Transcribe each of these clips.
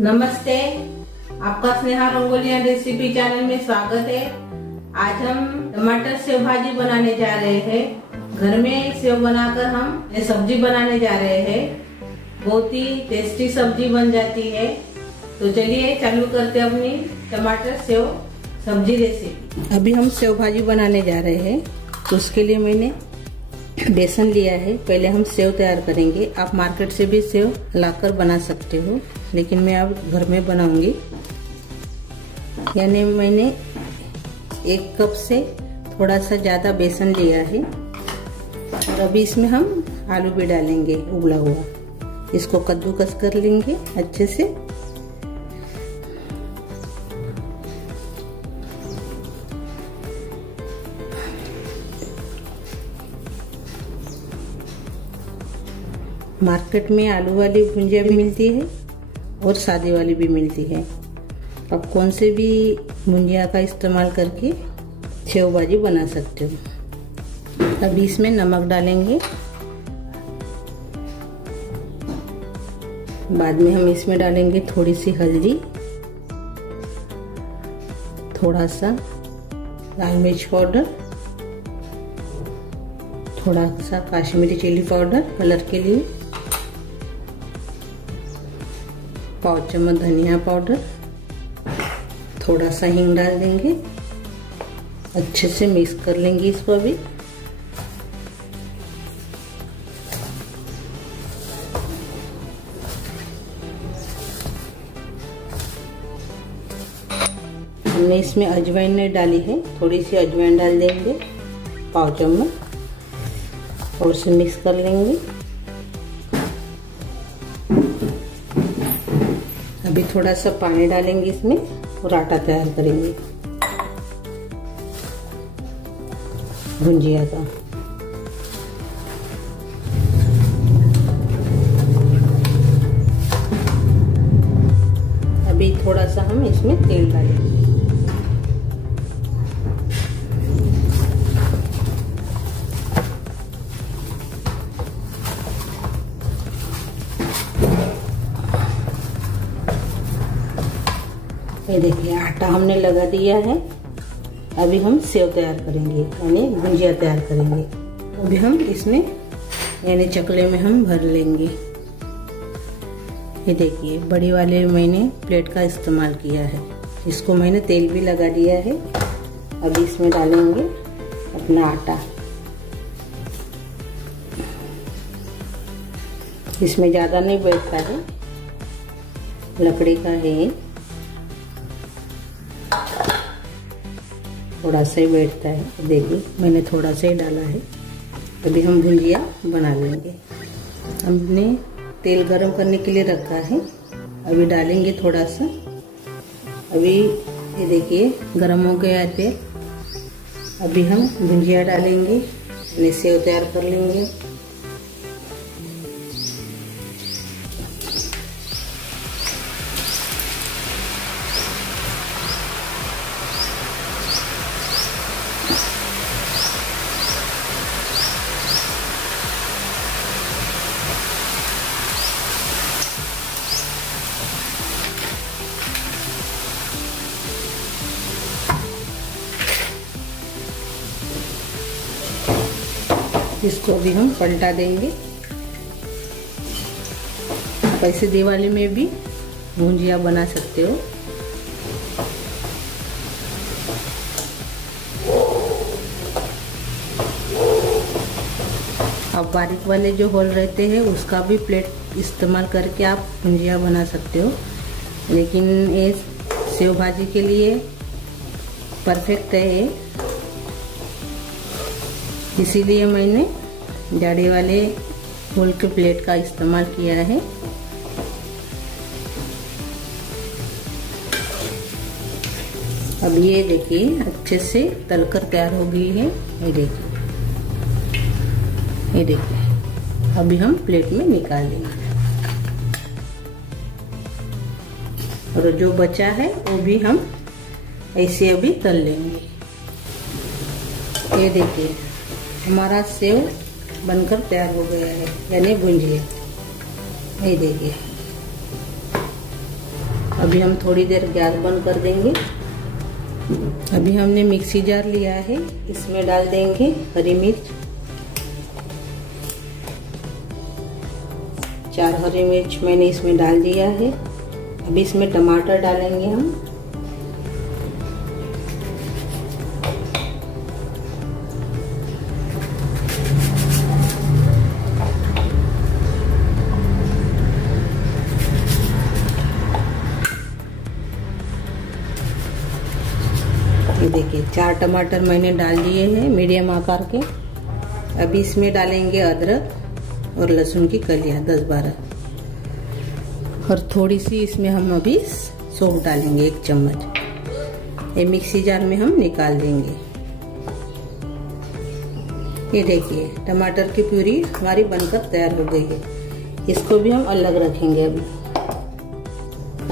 नमस्ते, आपका Sneha rangoli and recipe channel में स्वागत है। आज हम टमाटर सेव भाजी बनाने जा रहे हैं। घर में सेव बनाकर हम ये सब्जी बनाने जा रहे हैं। बहुत ही टेस्टी सब्जी बन जाती है। तो चलिए चालू करते हैं अपनी टमाटर सेव सब्जी रेसिपी। अभी हम सेव भाजी बनाने जा रहे हैं, तो उसके लिए मैंने बेसन लिया है। पहले हम सेव तैयार करेंगे। आप मार्केट से भी सेव लाकर बना सकते हो, लेकिन मैं अब घर में बनाऊंगी। यानी मैंने 1 कप से थोड़ा सा ज़्यादा बेसन लिया है। और अभी इसमें हम आलू भी डालेंगे उबला हुआ। इसको कद्दूकस कर लेंगे अच्छे से। मार्केट में आलू वाली भुंजिया भी मिलती है और सादी वाली भी मिलती है। आप कौन से भी भुंजिया का इस्तेमाल करके सेव भाजी बना सकते हो। अभी इसमें नमक डालेंगे। बाद में हम इसमें डालेंगे थोड़ी सी हल्दी, थोड़ा सा लाल मिर्च पाउडर, थोड़ा सा कश्मीरी चिली पाउडर कलर के लिए, 1 चम्मच धनिया पाउडर, थोड़ा सा हींग डाल देंगे। अच्छे से मिक्स कर लेंगे इसको। अभी हमने इसमें अजवाइन नहीं डाली है, थोड़ी सी अजवाइन डाल देंगे 1 चम्मच और इसे मिक्स कर लेंगे। अभी थोड़ा सा पानी डालेंगे इसमें और आटा तैयार करेंगे भुंजिया का। अभी थोड़ा सा हम इसमें तेल डालेंगे। ये देखिए आटा हमने लगा दिया है। अभी हम सेव तैयार करेंगे, यानी भुंजिया तैयार करेंगे। अभी हम इसमें यानी चकले में हम भर लेंगे। ये देखिए बड़ी वाले मैंने प्लेट का इस्तेमाल किया है। इसको मैंने तेल भी लगा दिया है। अभी इसमें डालेंगे अपना आटा। इसमें ज़्यादा नहीं बैठता है, लकड़ी का है, थोड़ा सा ही बैठता है। देखिए मैंने थोड़ा सा ही डाला है। अभी हम भुंजिया बना लेंगे। हमने तेल गरम करने के लिए रखा है। अभी डालेंगे थोड़ा सा। अभी ये देखिए गरम हो गया है तेल। अभी हम भुंजिया डालेंगे, यानी सेव तैयार कर लेंगे। इसको अभी हम पलटा देंगे। आप ऐसे दिवाली में भी भुंजिया बना सकते हो। अब बारीक वाले जो होल रहते हैं उसका भी प्लेट इस्तेमाल करके आप भुंजिया बना सकते हो, लेकिन ये सेव भाजी के लिए परफेक्ट है, इसीलिए मैंने जाड़े वाले होल के प्लेट का इस्तेमाल किया है। अब ये देखिए अच्छे से तलकर तैयार हो गई है। ये देखिए, ये देखिए। अभी हम प्लेट में निकाल लेंगे और जो बचा है वो भी हम ऐसे अभी तल लेंगे। ये देखिए हमारा सेव बनकर तैयार हो गया है, यानी भुंजिया। ये देखिए अभी हम थोड़ी देर गैस बंद कर देंगे। अभी हमने मिक्सी जार लिया है, इसमें डाल देंगे हरी मिर्च, 4 हरी मिर्च मैंने इसमें डाल दिया है। अभी इसमें टमाटर डालेंगे हम। ये देखिए 4 टमाटर मैंने डाल दिए हैं मीडियम आकार के। अभी इसमें डालेंगे अदरक और लहसुन की कलियां 10-12 और थोड़ी सी इसमें हम अभी सौंफ डालेंगे 1 चम्मच। ये मिक्सी जार में हम निकाल देंगे। ये देखिए टमाटर की प्यूरी हमारी बनकर तैयार हो गई है। इसको भी हम अलग रखेंगे।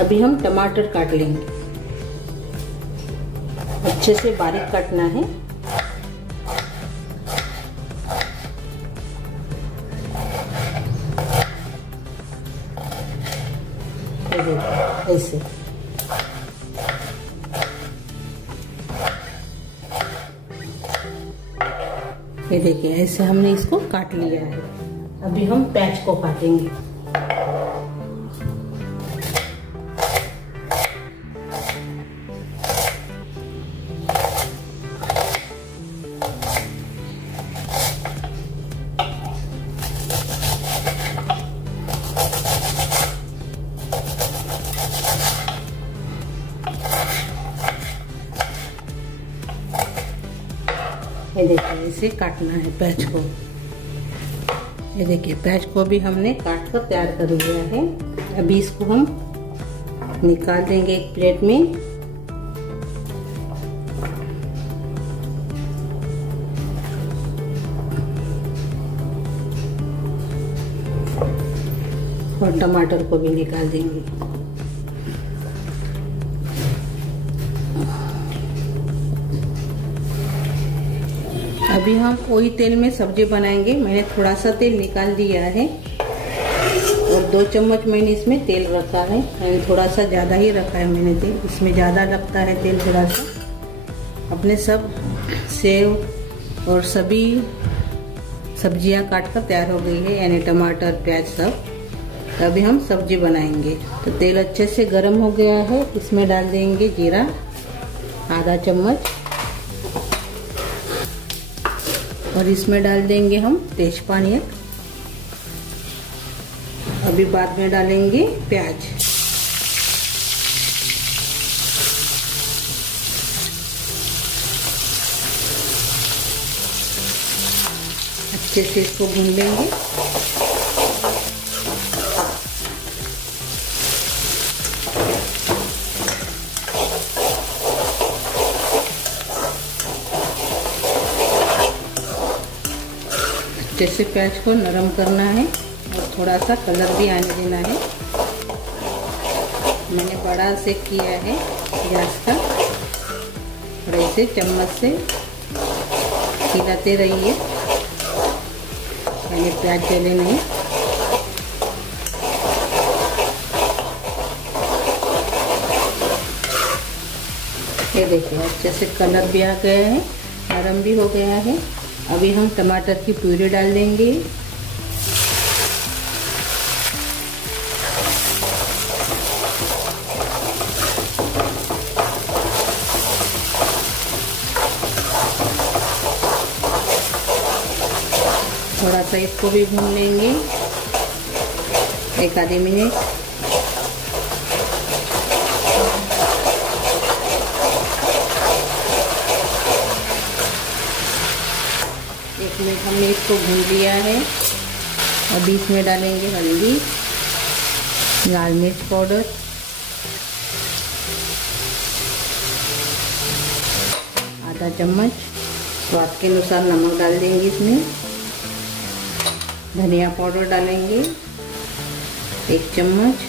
अभी हम टमाटर काट लेंगे। अच्छे से बारीक काटना है। ऐसे ये देखिए ऐसे हमने इसको काट लिया है। अभी हम प्याज को काटेंगे। ये देखिए इसे काटना है प्याज को। ये देखिए प्याज को भी हमने काट कर तैयार कर लिया है। अभी इसको हम निकाल देंगे एक प्लेट में। और टमाटर को भी निकाल देंगे। अभी हम वही तेल में सब्जी बनाएंगे। मैंने थोड़ा सा तेल निकाल दिया है और 2 चम्मच मैंने इसमें तेल रखा है। मैंने थोड़ा सा ज़्यादा ही रखा है मैंने तेल, इसमें ज़्यादा लगता है तेल थोड़ा सा। अपने सब सेव और सभी सब्जियां काट कर तैयार हो गई है, यानी टमाटर प्याज सब। अभी हम सब्जी बनाएंगे। तो तेल अच्छे से गर्म हो गया है। इसमें डाल देंगे जीरा आधा चम्मच और इसमें डाल देंगे हम तेजपान 1। अभी बाद में डालेंगे प्याज। अच्छे से इसको भून लेंगे। अच्छे से प्याज को नरम करना है और थोड़ा सा कलर भी आने देना है। मैंने बड़ा सेक किया है गैस का और ऐसे चम्मच से हिलाते रहिए, यानी प्याज जले नहीं। ये देखिए अच्छे से कलर भी आ गया है, नरम भी हो गया है। अभी हम टमाटर की प्यूरी डाल देंगे। थोड़ा सा इसको भी भून लेंगे 1 आधे मिनट। हमने इसको भून लिया है। अभी इसमें डालेंगे हल्दी, लाल मिर्च पाउडर, आधा चम्मच, स्वाद के अनुसार नमक डाल देंगे। इसमें धनिया पाउडर डालेंगे 1 चम्मच,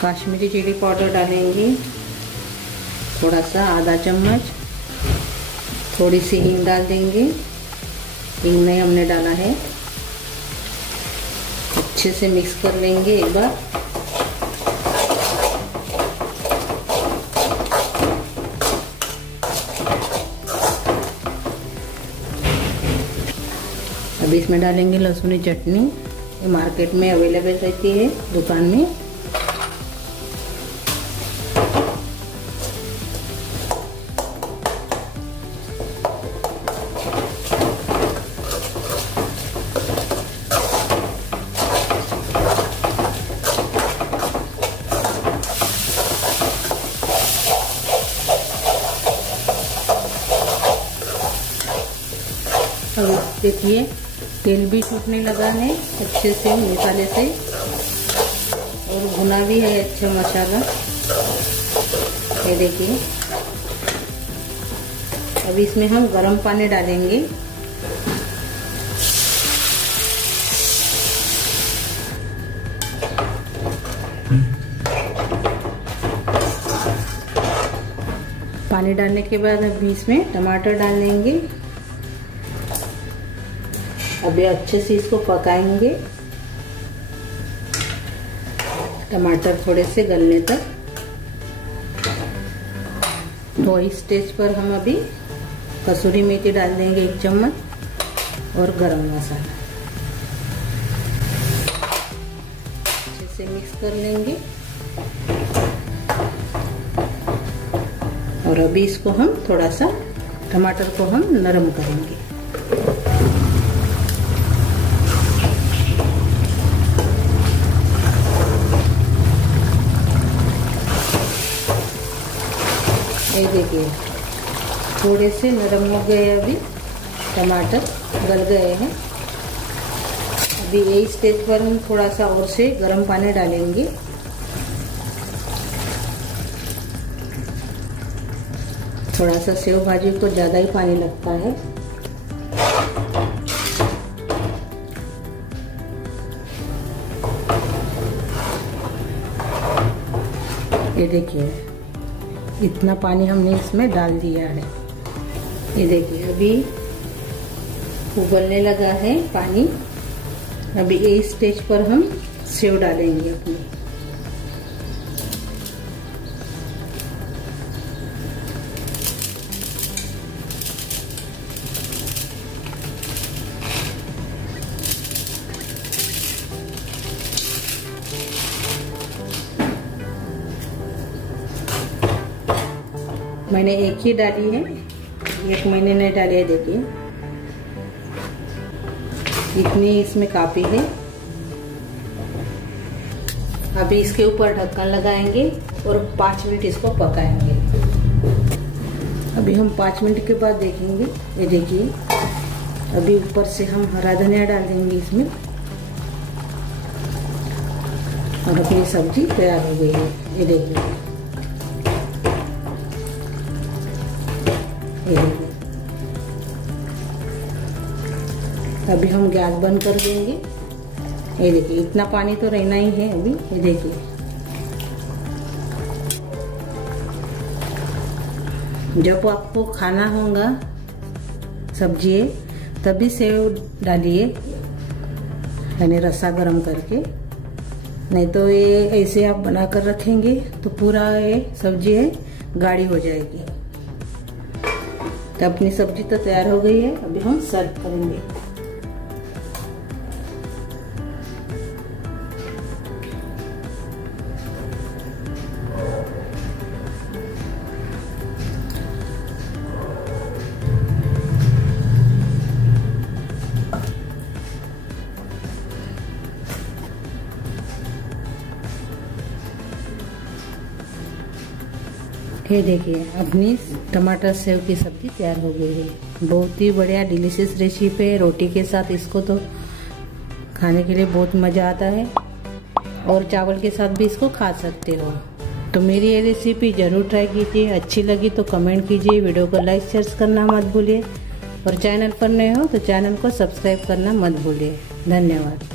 काश्मीरी चिली पाउडर डालेंगे थोड़ा सा आधा चम्मच, थोड़ी सी हींग डाल देंगे। हींग नहीं हमने डाला है। अच्छे से मिक्स कर लेंगे एक बार। अब इसमें डालेंगे लहसुनी चटनी। ये मार्केट में अवेलेबल रहती है, दुकान में। अब देखिए तेल भी छूटने लगा है अच्छे से मसाले से, और भुना भी है अच्छा मसाला। ये देखिए अब इसमें हम गरम पानी डालेंगे। पानी डालने के बाद अभी इसमें टमाटर डालेंगे। अभी अच्छे से इसको पकाएंगे, टमाटर थोड़े से गलने तक। तो इस स्टेज पर हम अभी कसूरी मेथी डाल देंगे 1 चम्मच और गरम मसाला। अच्छे से मिक्स कर लेंगे और अभी इसको हम थोड़ा सा टमाटर को हम नरम करेंगे। ये देखिए थोड़े से नरम हो गए, अभी टमाटर गल गए हैं। अभी यही स्टेज पर हम थोड़ा सा और से गर्म पानी डालेंगे। थोड़ा सा सेव भाजी को ज़्यादा ही पानी लगता है। ये देखिए इतना पानी हमने इसमें डाल दिया है। ये देखिए अभी उबलने लगा है पानी। अभी इस स्टेज पर हम सेव डालेंगे अपनी। मैंने एक ही डाली है, 1 महीने नहीं डाली है। देखिए इतनी इसमें काफी है। अभी इसके ऊपर ढक्कन लगाएंगे और 5 मिनट इसको पकाएंगे। अभी हम 5 मिनट के बाद देखेंगे। ये देखिए अभी ऊपर से हम हरा धनिया डाल देंगे इसमें और अपनी सब्जी तैयार हो गई है। ये देखिए अभी हम गैस बंद कर देंगे। ये देखिए इतना पानी तो रहना ही है अभी। ये देखिए जब आपको खाना होगा सब्जी तभी सेव डालिए, यानी रसा गरम करके। नहीं तो ये ऐसे आप बनाकर रखेंगे तो पूरा ये सब्जी है गाढ़ी हो जाएगी। तो अपनी सब्जी तो तैयार हो गई है, अभी हम सर्व करेंगे। ये देखिए अपनी टमाटर सेव की सब्जी तैयार हो गई है। बहुत ही बढ़िया डिलीशियस रेसिपी है। रोटी के साथ इसको तो खाने के लिए बहुत मज़ा आता है, और चावल के साथ भी इसको खा सकते हो। तो मेरी ये रेसिपी ज़रूर ट्राई कीजिए। अच्छी लगी तो कमेंट कीजिए, वीडियो को लाइक शेयर करना मत भूलिए, और चैनल पर नए हो तो चैनल को सब्सक्राइब करना मत भूलिए। धन्यवाद।